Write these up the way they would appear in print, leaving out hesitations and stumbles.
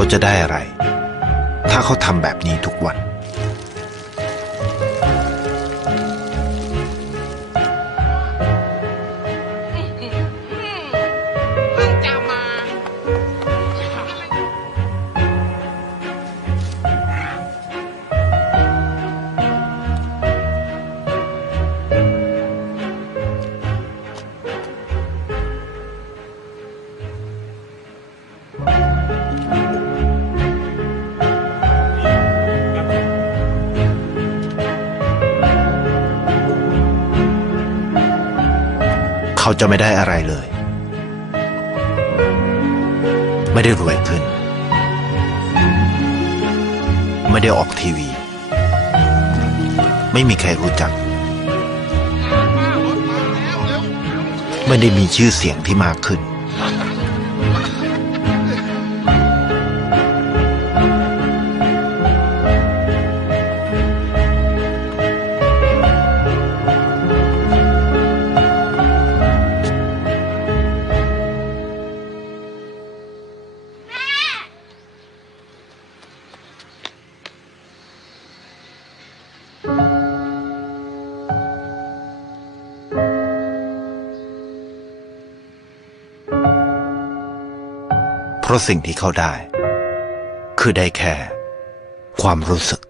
เขาจะได้อะไรถ้าเขาทำแบบนี้ทุกวันเขาจะไม่ได้อะไรเลยไม่ได้รวยขึ้นไม่ได้ออกทีวีไม่มีใครรู้จักไม่ได้มีชื่อเสียงที่มากขึ้นเพราะสิ่งที่เขาได้คือได้แค่ความรู้สึก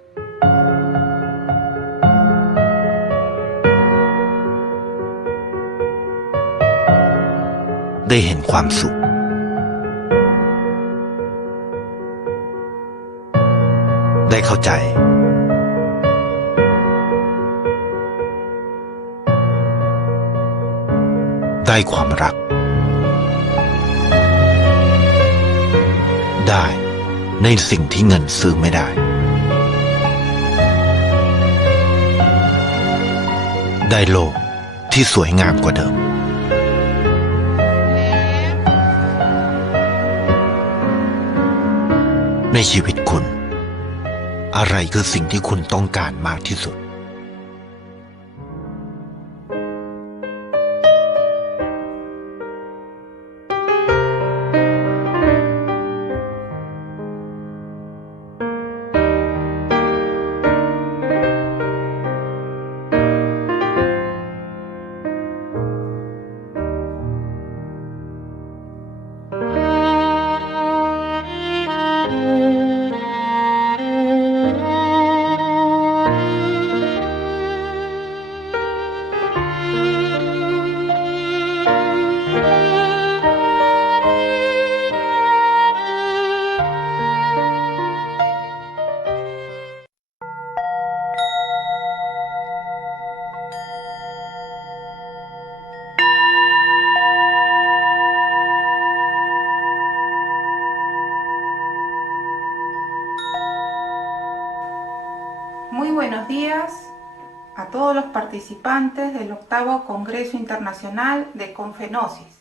ได้เห็นความสุขได้เข้าใจได้ความรักได้ในสิ่งที่เงินซื้อไม่ได้ได้โลกที่สวยงามกว่าเดิมในชีวิตคุณอะไรคือสิ่งที่คุณต้องการมากที่สุดMuy buenos días a todos los participantes del 8º Congreso Internacional de Confenosis.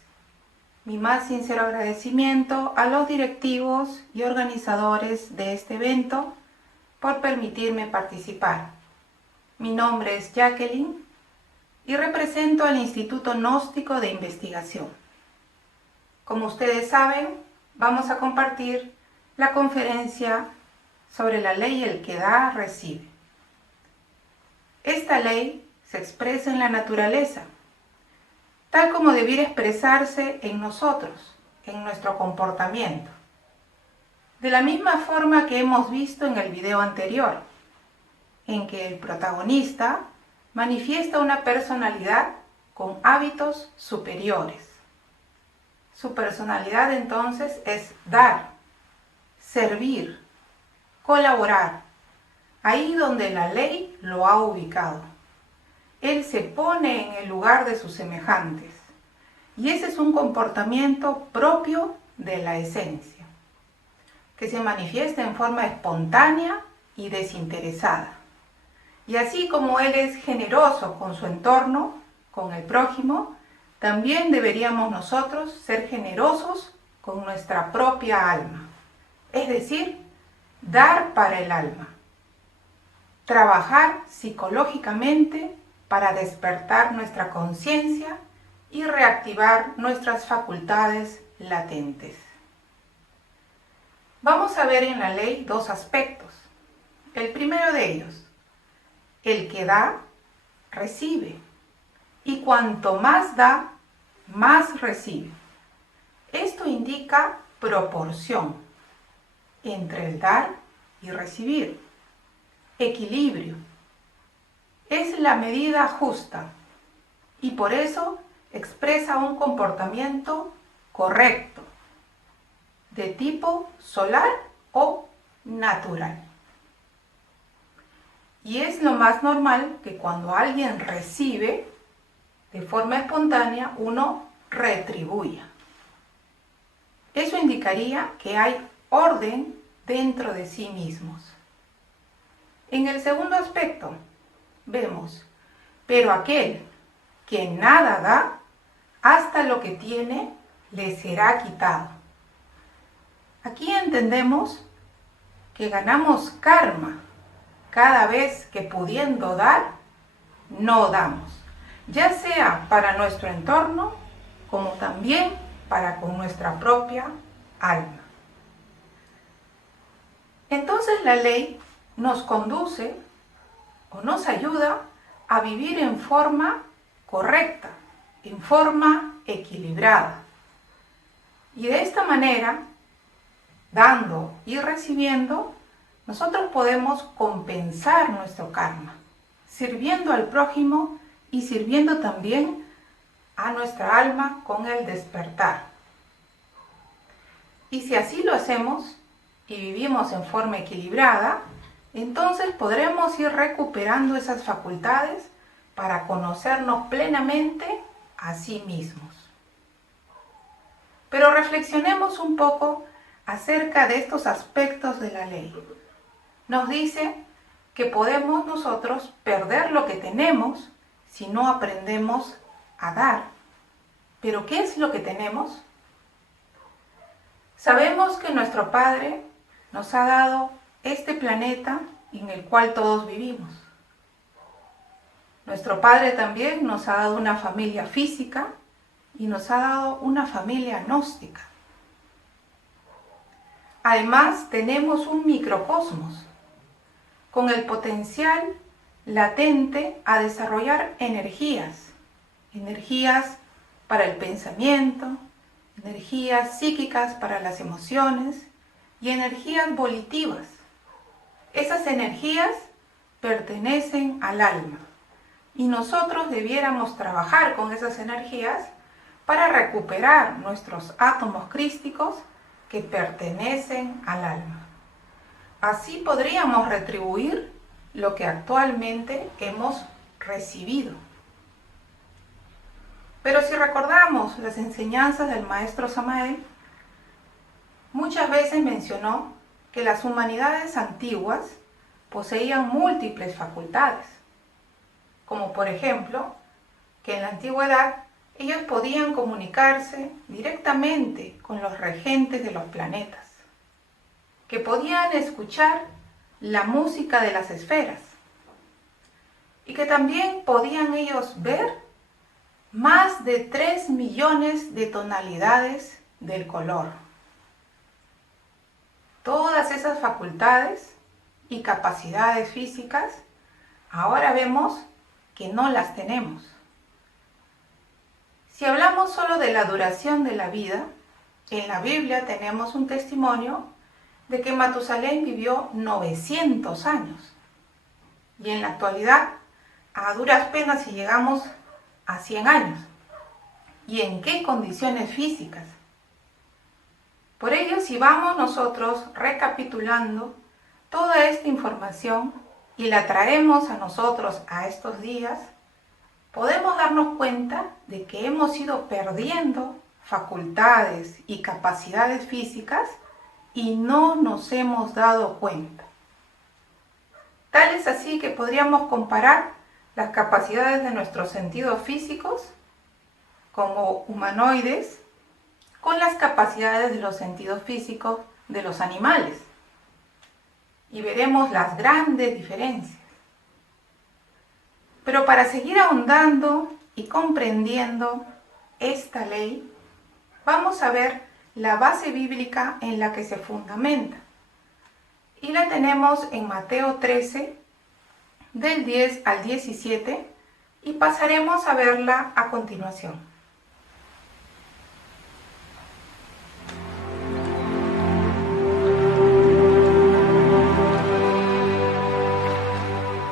Mi más sincero agradecimiento a los directivos y organizadores de este evento por permitirme participar. Mi nombre es Jacqueline y represento al Instituto Gnóstico de Investigación. Como ustedes saben, vamos a compartir la conferencia sobre la ley el que da, recibe. Esta ley se expresa en la naturaleza, tal como debiera expresarse en nosotros, en nuestro comportamiento. De la misma forma que hemos visto en el video anterior, en que el protagonista manifiesta una personalidad con hábitos superiores. Su personalidad entonces es dar, servir, colaborar, ahí donde la ley lo ha ubicado. Él se pone en el lugar de sus semejantes y ese es un comportamiento propio de la esencia, que se manifiesta en forma espontánea y desinteresada. Y así como él es generoso con su entorno, con el prójimo, también deberíamos nosotros ser generosos con nuestra propia alma, es decir, dar para el alma. Trabajar psicológicamente para despertar nuestra conciencia y reactivar nuestras facultades latentes. Vamos a ver en la ley dos aspectos. El primero de ellos, el que da, recibe. Y cuanto más da, más recibe. Esto indica proporción entre el dar y recibir. Equilibrio. Es la medida justa y por eso expresa un comportamiento correcto, de tipo solar o natural. Y es lo más normal que cuando alguien recibe, de forma espontánea, uno retribuya. Eso indicaría que hay orden dentro de sí mismos. En el segundo aspecto, vemos, pero aquel que nada da, hasta lo que tiene le será quitado. Aquí entendemos que ganamos karma cada vez que pudiendo dar, no damos, ya sea para nuestro entorno como también para con nuestra propia alma. Entonces la ley nos conduce o nos ayuda a vivir en forma correcta, en forma equilibrada. Y de esta manera, dando y recibiendo, nosotros podemos compensar nuestro karma, sirviendo al prójimo y sirviendo también a nuestra alma con el despertar. Y si así lo hacemos y vivimos en forma equilibrada, entonces podremos ir recuperando esas facultades para conocernos plenamente a sí mismos. Pero reflexionemos un poco acerca de estos aspectos de la ley. Nos dice que podemos nosotros perder lo que tenemos si no aprendemos a dar. ¿Pero qué es lo que tenemos? Sabemos que nuestro Padre nos ha dado este planeta en el cual todos vivimos. Nuestro Padre también nos ha dado una familia física y nos ha dado una familia gnóstica. Además, tenemos un microcosmos con el potencial latente a desarrollar energías para el pensamiento, energías psíquicas para las emociones y energías volitivas. Esas energías pertenecen al alma y nosotros debiéramos trabajar con esas energías para recuperar nuestros átomos crísticos que pertenecen al alma. Así podríamos retribuir lo que actualmente hemos recibido. Pero si recordamos las enseñanzas del maestro Samael, muchas veces mencionó que las humanidades antiguas poseían múltiples facultades, como por ejemplo, que en la antigüedad ellos podían comunicarse directamente con los regentes de los planetas, que podían escuchar la música de las esferas y que también podían ellos ver más de 3 millones de tonalidades del color. Todas esas facultades y capacidades físicas ahora vemos que no las tenemos. Si hablamos solo de la duración de la vida, en la Biblia tenemos un testimonio de que Matusalén vivió 900 años. Y en la actualidad, a duras penas si llegamos a 100 años. ¿Y en qué condiciones físicas? Por ello, si vamos nosotros recapitulando toda esta información y la traemos a nosotros a estos días, podemos darnos cuenta de que hemos ido perdiendo facultades y capacidades físicas y no nos hemos dado cuenta. Tal es así que podríamos comparar las capacidades de nuestros sentidos físicos como humanoides con las capacidades de los sentidos físicos de los animales. Y veremos las grandes diferencias. Pero para seguir ahondando y comprendiendo esta ley, vamos a ver la base bíblica en la que se fundamenta. Y la tenemos en Mateo 13, del 10 al 17, y pasaremos a verla a continuación.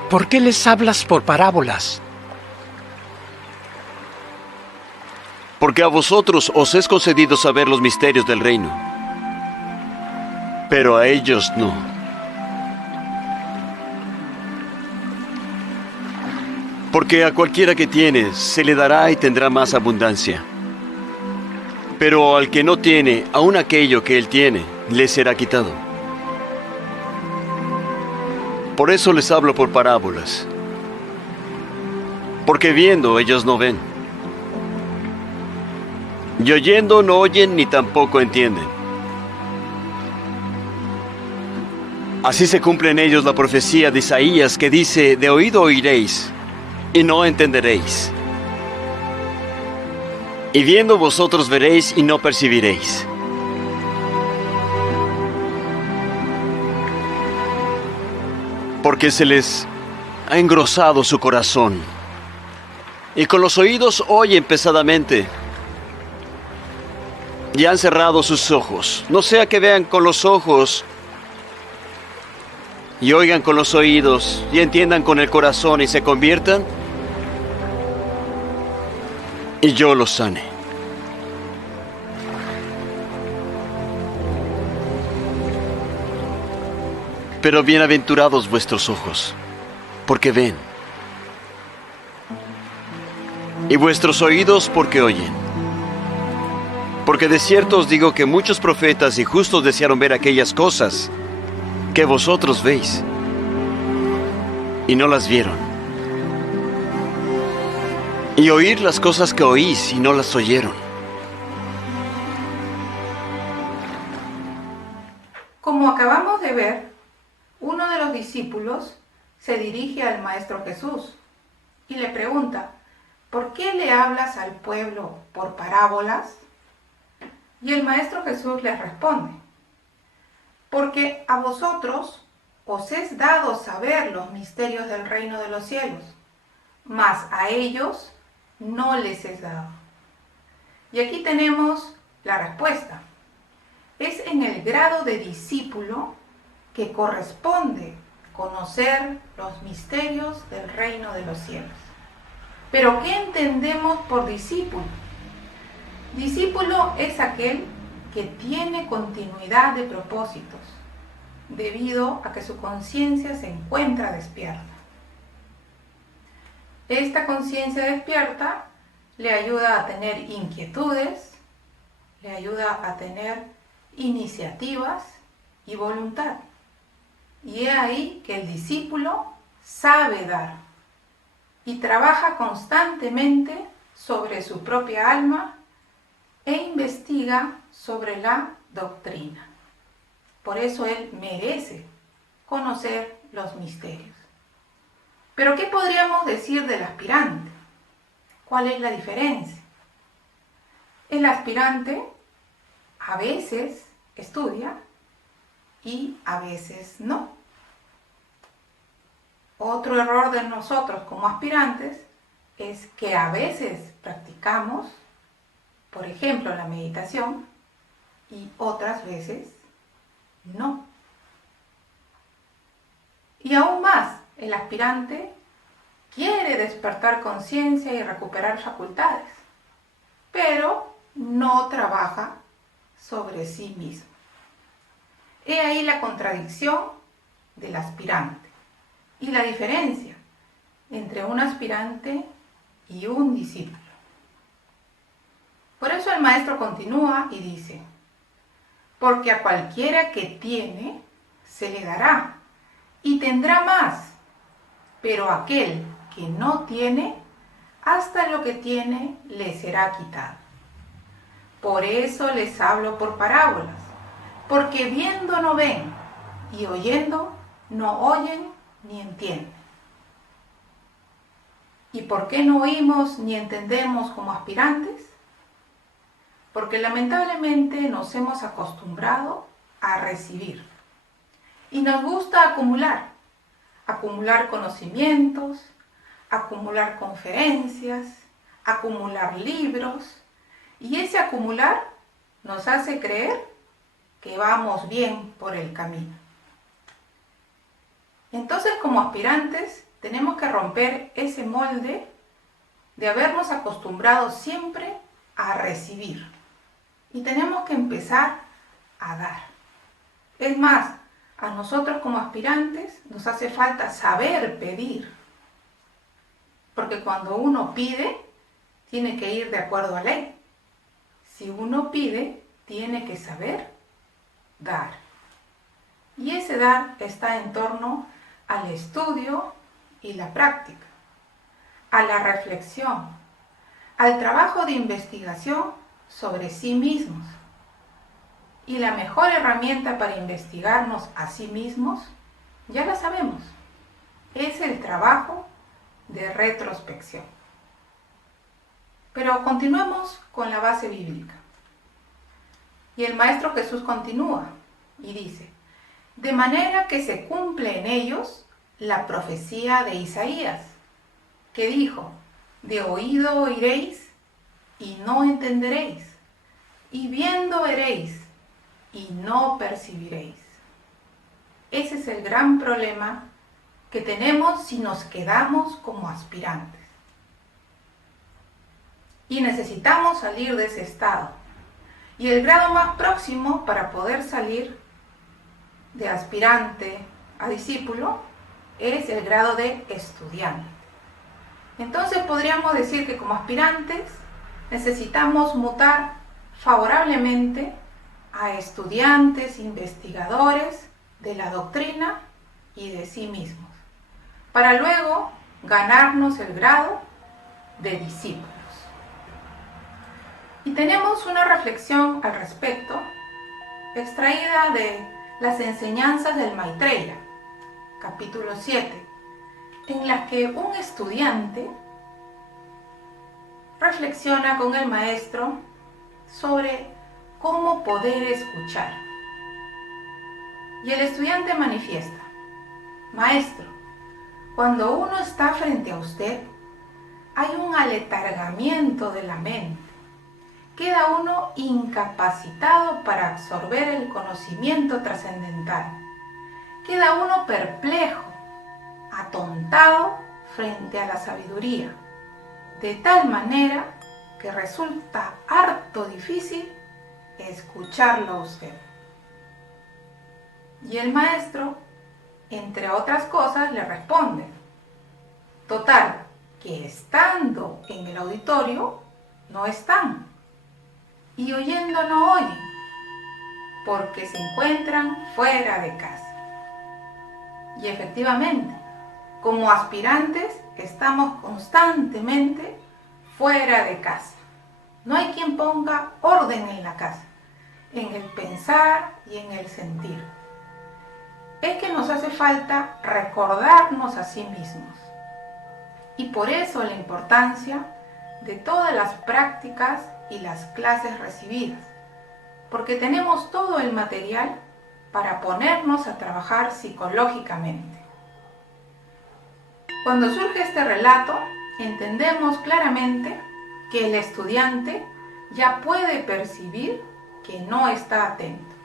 ¿Por qué les hablas por parábolas? Porque a vosotros os es concedido saber los misterios del reino, pero a ellos no. Porque a cualquiera que tiene se le dará y tendrá más abundancia. Pero al que no tiene, aun aquello que él tiene, le será quitado. Por eso les hablo por parábolas. Porque viendo ellos no ven. Y oyendo no oyen ni tampoco entienden. Así se cumple en ellos la profecía de Isaías que dice: de oído oiréis y no entenderéis. Y viendo vosotros veréis y no percibiréis. Porque se les ha engrosado su corazón, y con los oídos oyen pesadamente, y han cerrado sus ojos, no sea que vean con los ojos, y oigan con los oídos, y entiendan con el corazón, y se conviertan, y yo los sane. Pero bienaventurados vuestros ojos, porque ven, y vuestros oídos porque oyen. Porque de cierto os digo que muchos profetas y justos desearon ver aquellas cosas que vosotros veis, y no las vieron, y oír las cosas que oís y no las oyeron. Como acabamos de ver, uno de los discípulos se dirige al Maestro Jesús y le pregunta: ¿por qué le hablas al pueblo por parábolas? Y el Maestro Jesús les responde: porque a vosotros os es dado saber los misterios del reino de los cielos, mas a ellos no les es dado. Y aquí tenemos la respuesta. Es en el grado de discípulo que corresponde conocer los misterios del reino de los cielos. Pero ¿qué entendemos por discípulo? Discípulo es aquel que tiene continuidad de propósitos, debido a que su conciencia se encuentra despierta. Esta conciencia despierta le ayuda a tener inquietudes, le ayuda a tener iniciativas y voluntad. Y es ahí que el discípulo sabe dar y trabaja constantemente sobre su propia alma e investiga sobre la doctrina. Por eso él merece conocer los misterios. Pero ¿qué podríamos decir del aspirante? ¿Cuál es la diferencia? El aspirante a veces estudia y a veces no. Otro error de nosotros como aspirantes es que a veces practicamos, por ejemplo, la meditación, y otras veces no. Y aún más, el aspirante quiere despertar conciencia y recuperar facultades, pero no trabaja sobre sí mismo. He ahí la contradicción del aspirante y la diferencia entre un aspirante y un discípulo. Por eso el maestro continúa y dice: porque a cualquiera que tiene, se le dará y tendrá más, pero aquel que no tiene, hasta lo que tiene le será quitado. Por eso les hablo por parábolas, porque viendo no ven, y oyendo no oyen ni entienden. ¿Y por qué no oímos ni entendemos como aspirantes? porque lamentablemente nos hemos acostumbrado a recibir. Y nos gusta acumular conocimientos, acumular conferencias, acumular libros, y ese acumular nos hace creer que vamos bien por el camino. Entonces, como aspirantes, tenemos que romper ese molde de habernos acostumbrado siempre a recibir. Y tenemos que empezar a dar. Es más, a nosotros como aspirantes nos hace falta saber pedir. Porque cuando uno pide, tiene que ir de acuerdo a ley. Si uno pide, tiene que saber dar. Y ese dar está en torno al estudio y la práctica, a la reflexión, al trabajo de investigación sobre sí mismos. Y la mejor herramienta para investigarnos a sí mismos, ya la sabemos, es el trabajo de retrospección. Pero continuemos con la base bíblica. Y el Maestro Jesús continúa y dice: de manera que se cumple en ellos la profecía de Isaías, que dijo: de oído oiréis y no entenderéis, y viendo veréis y no percibiréis. Ese es el gran problema que tenemos si nos quedamos como aspirantes. Y necesitamos salir de ese estado. Y el grado más próximo para poder salir de aspirante a discípulo es el grado de estudiante. Entonces podríamos decir que como aspirantes necesitamos mutar favorablemente a estudiantes, investigadores de la doctrina y de sí mismos, para luego ganarnos el grado de discípulos. Y tenemos una reflexión al respecto, extraída de las enseñanzas del Maitreya, capítulo 7, en las que un estudiante reflexiona con el maestro sobre cómo poder escuchar. Y el estudiante manifiesta: maestro, cuando uno está frente a usted, hay un aletargamiento de la mente. Queda uno incapacitado para absorber el conocimiento trascendental. Queda uno perplejo, atontado frente a la sabiduría, de tal manera que resulta harto difícil escucharlo a usted. Y el maestro, entre otras cosas, le responde: total, que estando en el auditorio, no están, y oyendo no oyen, porque se encuentran fuera de casa. Y efectivamente, como aspirantes, estamos constantemente fuera de casa. No hay quien ponga orden en la casa, en el pensar y en el sentir. Es que nos hace falta recordarnos a sí mismos. Y por eso la importancia de todas las prácticas y las clases recibidas, porque tenemos todo el material para ponernos a trabajar psicológicamente. Cuando surge este relato, entendemos claramente que el estudiante ya puede percibir que no está atento.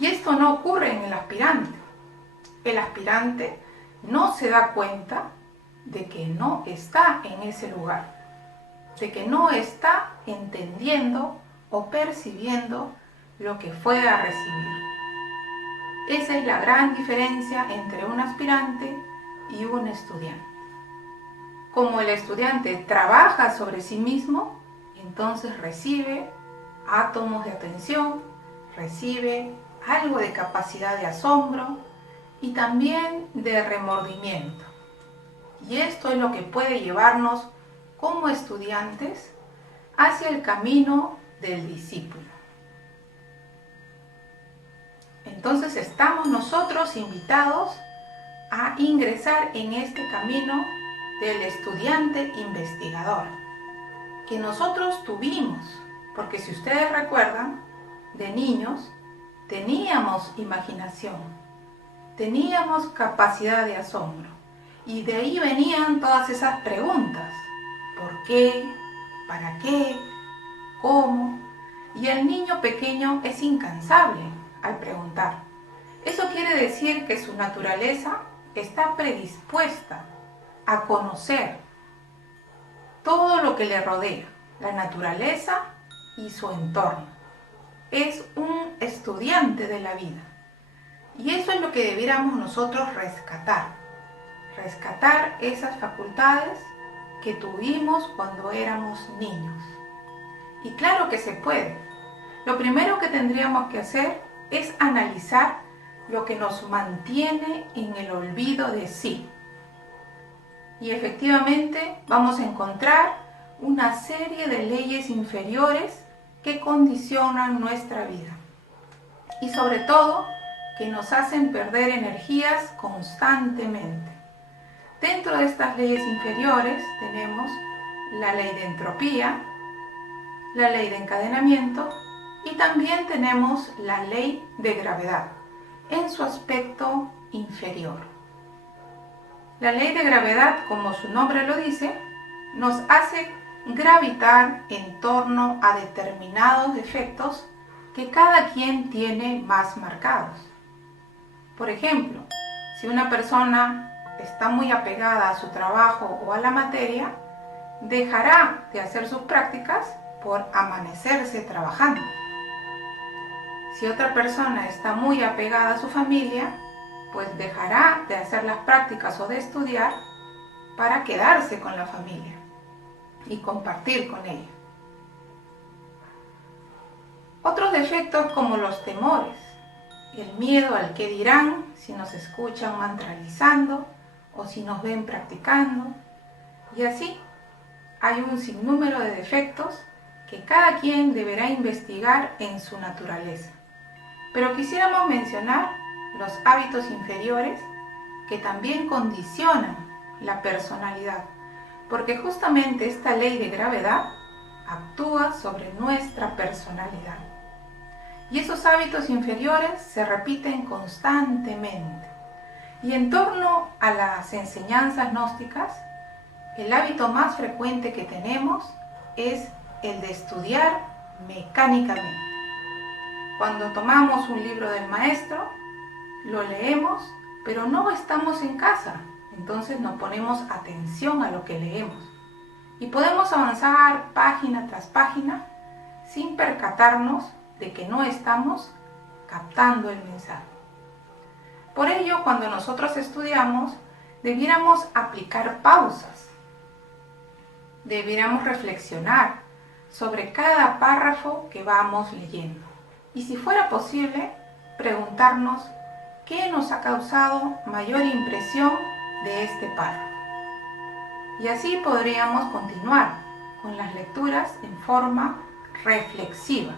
Y esto no ocurre en el aspirante. El aspirante no se da cuenta de que no está en ese lugar, de que no está entendiendo o percibiendo lo que fue a recibir. Esa es la gran diferencia entre un aspirante y un estudiante. Como el estudiante trabaja sobre sí mismo, entonces recibe átomos de atención, recibe algo de capacidad de asombro y también de remordimiento. Y esto es lo que puede llevarnos como estudiantes hacia el camino del discípulo. Entonces estamos nosotros invitados a ingresar en este camino del estudiante investigador que nosotros tuvimos Porque si ustedes recuerdan, de niños teníamos imaginación, teníamos capacidad de asombro. Y de ahí venían todas esas preguntas. ¿Por qué? ¿Para qué? ¿Cómo? Y el niño pequeño es incansable al preguntar. Eso quiere decir que su naturaleza está predispuesta a conocer todo lo que le rodea, la naturaleza y su entorno. Es un estudiante de la vida. Y eso es lo que debiéramos nosotros rescatar. Rescatar esas facultades que tuvimos cuando éramos niños. Y claro que se puede. Lo primero que tendríamos que hacer es analizar lo que nos mantiene en el olvido de sí. Y efectivamente vamos a encontrar una serie de leyes inferiores que condicionan nuestra vida. Y sobre todo, que nos hacen perder energías constantemente. Dentro de estas leyes inferiores tenemos la ley de entropía, la ley de encadenamiento y también tenemos la ley de gravedad en su aspecto inferior. La ley de gravedad, como su nombre lo dice, nos hace gravitar en torno a determinados efectos que cada quien tiene más marcados. Por ejemplo, si una persona está muy apegada a su trabajo o a la materia, dejará de hacer sus prácticas por amanecerse trabajando. Si otra persona está muy apegada a su familia, pues dejará de hacer las prácticas o de estudiar para quedarse con la familia y compartir con ella. Otros defectos como los temores, el miedo al qué dirán si nos escuchan mantralizando o si nos ven practicando, y así hay un sinnúmero de defectos que cada quien deberá investigar en su naturaleza. Pero quisiéramos mencionar los hábitos inferiores que también condicionan la personalidad, porque justamente esta ley de gravedad actúa sobre nuestra personalidad. Y esos hábitos inferiores se repiten constantemente. Y en torno a las enseñanzas gnósticas, el hábito más frecuente que tenemos es el de estudiar mecánicamente. Cuando tomamos un libro del maestro, lo leemos, pero no estamos en casa, entonces no ponemos atención a lo que leemos. Y podemos avanzar página tras página sin percatarnos de que no estamos captando el mensaje. Por ello, cuando nosotros estudiamos, debiéramos aplicar pausas. Debiéramos reflexionar sobre cada párrafo que vamos leyendo. Y si fuera posible, preguntarnos qué nos ha causado mayor impresión de este párrafo. Y así podríamos continuar con las lecturas en forma reflexiva.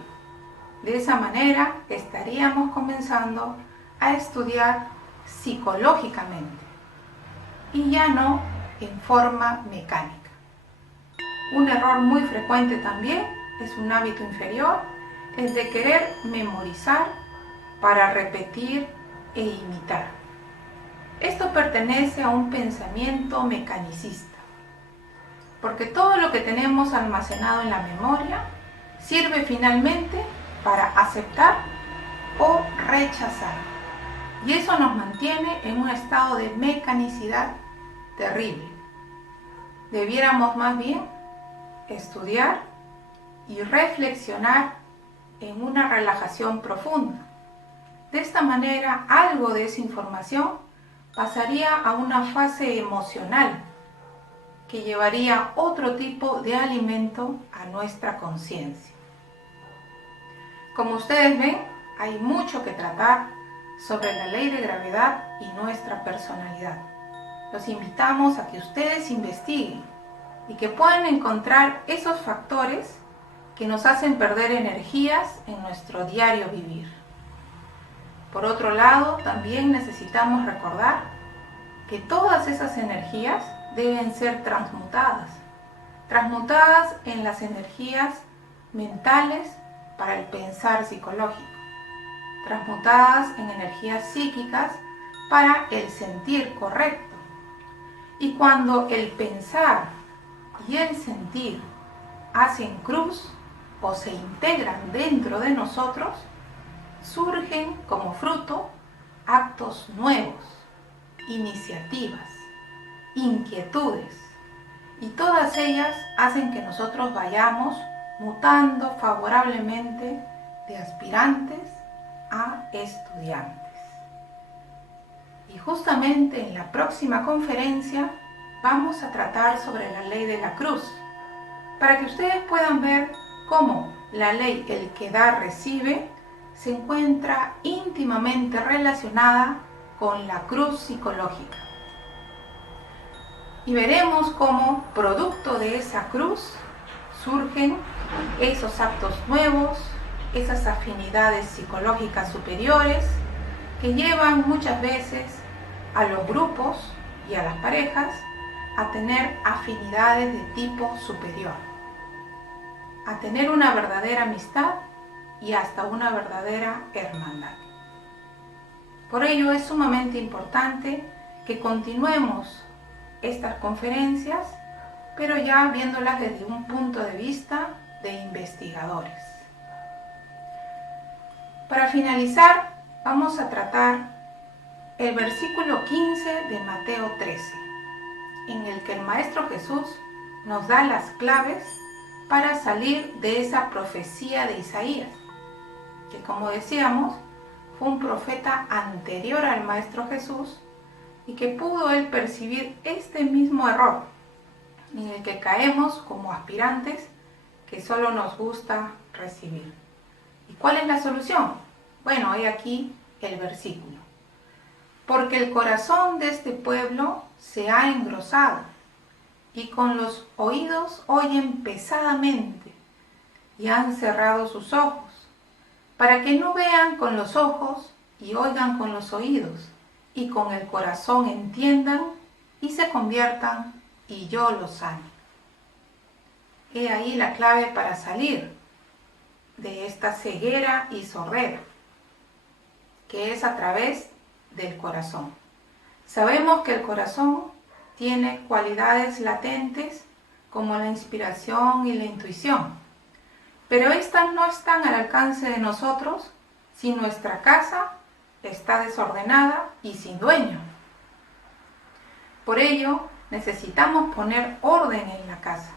De esa manera estaríamos comenzando a estudiar psicológicamente y ya no en forma mecánica. Un error muy frecuente también es un hábito inferior, el de querer memorizar para repetir e imitar. Esto pertenece a un pensamiento mecanicista, porque todo lo que tenemos almacenado en la memoria sirve finalmente para aceptar o rechazar. Y eso nos mantiene en un estado de mecanicidad terrible. Debiéramos más bien estudiar y reflexionar en una relajación profunda. De esta manera, algo de esa información pasaría a una fase emocional que llevaría otro tipo de alimento a nuestra conciencia. Como ustedes ven, hay mucho que tratar sobre la ley de gravedad y nuestra personalidad. Los invitamos a que ustedes investiguen y que puedan encontrar esos factores que nos hacen perder energías en nuestro diario vivir. Por otro lado, también necesitamos recordar que todas esas energías deben ser transmutadas en las energías mentales para el pensar psicológico, transmutadas en energías psíquicas para el sentir correcto. Y cuando el pensar y el sentir hacen cruz o se integran dentro de nosotros, surgen como fruto actos nuevos, iniciativas, inquietudes, y todas ellas hacen que nosotros vayamos mutando favorablemente de aspirantes a estudiantes. Y justamente en la próxima conferencia vamos a tratar sobre la ley de la cruz, para que ustedes puedan ver cómo la ley el que da recibe se encuentra íntimamente relacionada con la cruz psicológica. Y veremos cómo, producto de esa cruz, surgen esos actos nuevos, esas afinidades psicológicas superiores que llevan muchas veces a los grupos y a las parejas a tener afinidades de tipo superior, a tener una verdadera amistad y hasta una verdadera hermandad. Por ello es sumamente importante que continuemos estas conferencias, pero ya viéndolas desde un punto de vista de investigadores. Para finalizar, vamos a tratar el versículo 15 de Mateo 13, en el que el Maestro Jesús nos da las claves para salir de esa profecía de Isaías, que como decíamos, fue un profeta anterior al Maestro Jesús y que pudo él percibir este mismo error, en el que caemos como aspirantes que solo nos gusta recibir. ¿Y cuál es la solución? Bueno, hay aquí el versículo. Porque el corazón de este pueblo se ha engrosado y con los oídos oyen pesadamente y han cerrado sus ojos, para que no vean con los ojos y oigan con los oídos y con el corazón entiendan y se conviertan y yo los sane. He ahí la clave para salir de esta ceguera y sordera, que es a través del corazón. Sabemos que el corazón tiene cualidades latentes como la inspiración y la intuición, pero estas no están al alcance de nosotros si nuestra casa está desordenada y sin dueño. Por ello, necesitamos poner orden en la casa,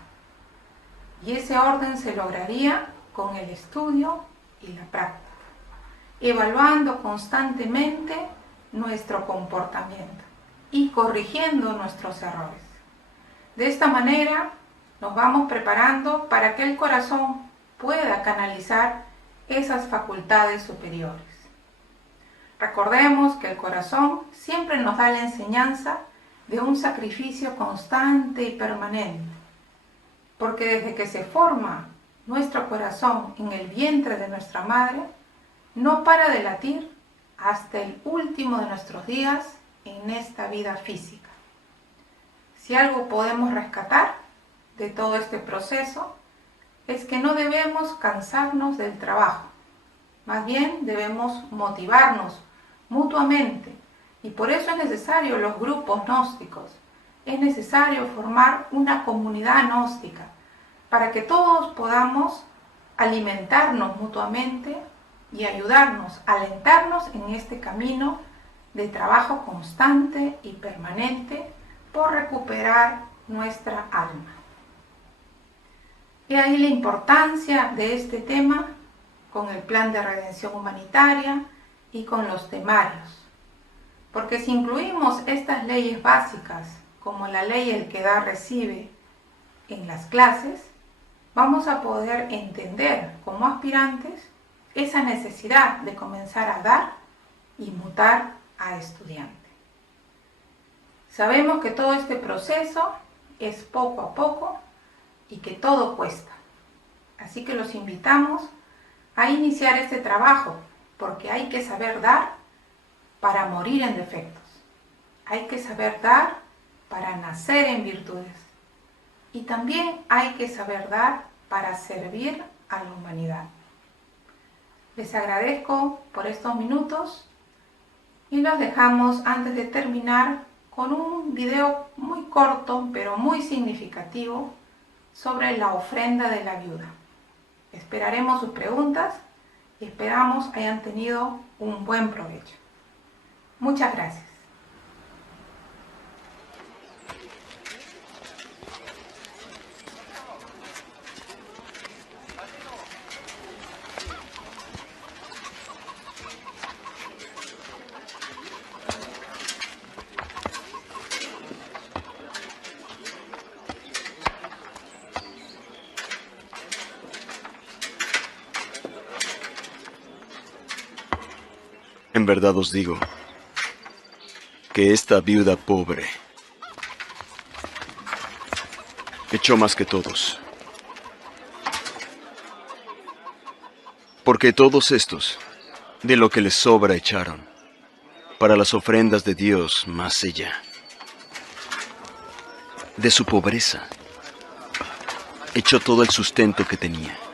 y ese orden se lograría con el estudio y la práctica, evaluando constantemente nuestro comportamiento y corrigiendo nuestros errores. De esta manera nos vamos preparando para que el corazón pueda canalizar esas facultades superiores. Recordemos que el corazón siempre nos da la enseñanza de un sacrificio constante y permanente, porque desde que se forma nuestro corazón en el vientre de nuestra madre, no para de latir hasta el último de nuestros días en esta vida física. Si algo podemos rescatar de todo este proceso, es que no debemos cansarnos del trabajo, más bien debemos motivarnos mutuamente, y por eso es necesario los grupos gnósticos, es necesario formar una comunidad gnóstica, para que todos podamos alimentarnos mutuamente y ayudarnos, alentarnos en este camino de trabajo constante y permanente por recuperar nuestra alma. Y ahí la importancia de este tema con el plan de redención humanitaria y con los temarios. Porque si incluimos estas leyes básicas, como la ley el que da recibe en las clases, vamos a poder entender como aspirantes esa necesidad de comenzar a dar y mutar a estudiante. Sabemos que todo este proceso es poco a poco y que todo cuesta. Así que los invitamos a iniciar este trabajo, porque hay que saber dar para morir en defectos. Hay que saber dar para nacer en virtudes. Y también hay que saber dar para servir a la humanidad. Les agradezco por estos minutos y los dejamos antes de terminar con un video muy corto pero muy significativo sobre la ofrenda de la viuda. Esperaremos sus preguntas y esperamos hayan tenido un buen provecho. Muchas gracias. En verdad os digo que esta viuda pobre echó más que todos. Porque todos estos, de lo que les sobra echaron, para las ofrendas de Dios, más ella, de su pobreza, echó todo el sustento que tenía.